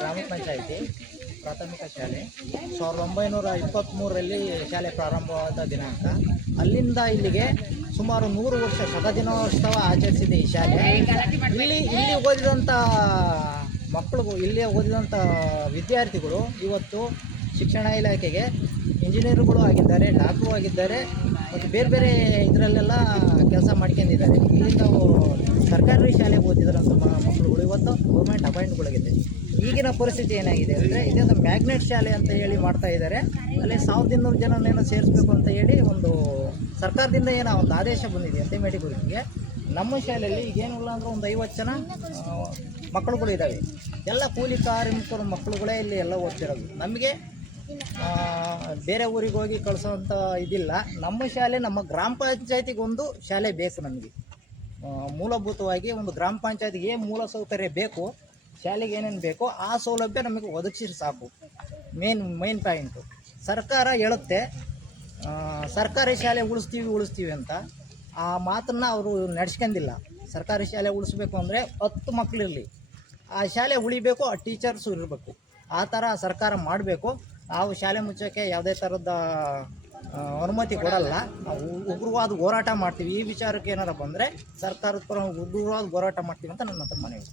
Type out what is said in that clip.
ಗ್ರಾಮ ಪಂಚಾಯಿತಿ ಪ್ರಾಥಮಿಕ ಶಾಲೆ 1923ರಲ್ಲಿ ಶಾಲೆ ಪ್ರಾರಂಭವಾದ ದಿನಾಂಕ. ಅಲ್ಲಿಂದ ಇಲ್ಲಿಗೆ ಸುಮಾರು 100 ವರ್ಷ ಶತದಿನೋತ್ಸವ ಆಚರಿಸಿದೆ ಈ ಶಾಲೆ. ಇಲ್ಲಿ ಓದಿದಂಥ ಮಕ್ಕಳಿಗೂ, ಇಲ್ಲಿ ಓದಿದಂಥ ವಿದ್ಯಾರ್ಥಿಗಳು ಇವತ್ತು ಶಿಕ್ಷಣ ಇಲಾಖೆಗೆ ಇಂಜಿನಿಯರ್ಗಳು ಆಗಿದ್ದಾರೆ, ಡಾಕ್ಟ್ರು ಆಗಿದ್ದಾರೆ, ಮತ್ತು ಬೇರೆ ಬೇರೆ ಇದರಲ್ಲೆಲ್ಲ ಕೆಲಸ ಮಾಡ್ಕೊಂಡಿದ್ದಾರೆ. ಇಲ್ಲಿಂದ ಸರ್ಕಾರಿ ಶಾಲೆಗೆ ಓದಿದ್ರಂಥ ಮಕ್ಕಳುಗಳು ಇವತ್ತು ಗೌರ್ಮೆಂಟ್ ಅಪಾಯಿಂಟ್ಗಳಾಗಿದೆ. ಈಗಿನ ಪರಿಸ್ಥಿತಿ ಏನಾಗಿದೆ ಅಂದರೆ, ಇದೊಂದು ಮ್ಯಾಗ್ನೆಟ್ ಶಾಲೆ ಅಂತ ಹೇಳಿ ಮಾಡ್ತಾ ಇದ್ದಾರೆ. ಅಲ್ಲಿ 1200 ಜನನೇನೋ ಸೇರಿಸ್ಬೇಕು ಅಂತ ಹೇಳಿ ಒಂದು ಸರ್ಕಾರದಿಂದ ಏನೋ ಒಂದು ಆದೇಶ ಬಂದಿದೆ ಅಂತ ಮೇಡಿಗುರಿಗೆ. ನಮ್ಮ ಶಾಲೆಯಲ್ಲಿ ಈಗೇನಿಲ್ಲ ಅಂದ್ರೆ ಒಂದು 50 ಜನ ಮಕ್ಕಳುಗಳು ಇದ್ದಾವೆ. ಎಲ್ಲ ಕೂಲಿ ಕಾರ್ಮಿಕರ ಮಕ್ಕಳುಗಳೇ ಇಲ್ಲಿ ಎಲ್ಲ ಓದ್ತಿರೋದು. ನಮಗೆ ಬೇರೆ ಊರಿಗೆ ಹೋಗಿ ಕಳಿಸೋವಂಥ ಇದಿಲ್ಲ. ನಮ್ಮ ಶಾಲೆ, ನಮ್ಮ ಗ್ರಾಮ ಪಂಚಾಯತಿಗೆ ಒಂದು ಶಾಲೆ ಬೇಕು. ನಮಗೆ ಮೂಲಭೂತವಾಗಿ ಒಂದು ಗ್ರಾಮ ಪಂಚಾಯತಿಗೆ ಏನು ಮೂಲ ಸೌಕರ್ಯ ಬೇಕು, ಶಾಲೆಗೆ ಏನೇನು ಬೇಕೋ ಆ ಸೌಲಭ್ಯ ನಮಗೆ ಒದಗಿಸಿದ್ರೆ ಸಾಕು. Main point. ಸರ್ಕಾರ ಹೇಳುತ್ತೆ ಸರ್ಕಾರಿ ಶಾಲೆ ಉಳಿಸ್ತೀವಿ ಅಂತ. ಆ ಮಾತನ್ನು ಅವರು ನಡೆಸ್ಕೊಂಡಿಲ್ಲ. ಸರ್ಕಾರಿ ಶಾಲೆ ಉಳಿಸ್ಬೇಕು ಅಂದರೆ 10 ಮಕ್ಕಳಿರಲಿ, ಆ ಶಾಲೆ ಉಳಿಬೇಕು, ಆ ಟೀಚರ್ಸು ಇರಬೇಕು. ಆ ಥರ ಸರ್ಕಾರ ಮಾಡಬೇಕು. ನಾವು ಶಾಲೆ ಮುಚ್ಚೋಕ್ಕೆ ಯಾವುದೇ ಥರದ ಅನುಮತಿ ಕೊಡಲ್ಲ. ನಾವು ಉಗ್ರವಾದ ಹೋರಾಟ ಮಾಡ್ತೀವಿ. ಈ ವಿಚಾರಕ್ಕೆ ಏನಾರು ಬಂದರೆ ಸರ್ಕಾರದ ಪರ ಉಗ್ರವಾದ ಹೋರಾಟ ಮಾಡ್ತೀವಿ ಅಂತ ನನ್ನ ಹತ್ರ ಮನವಿ.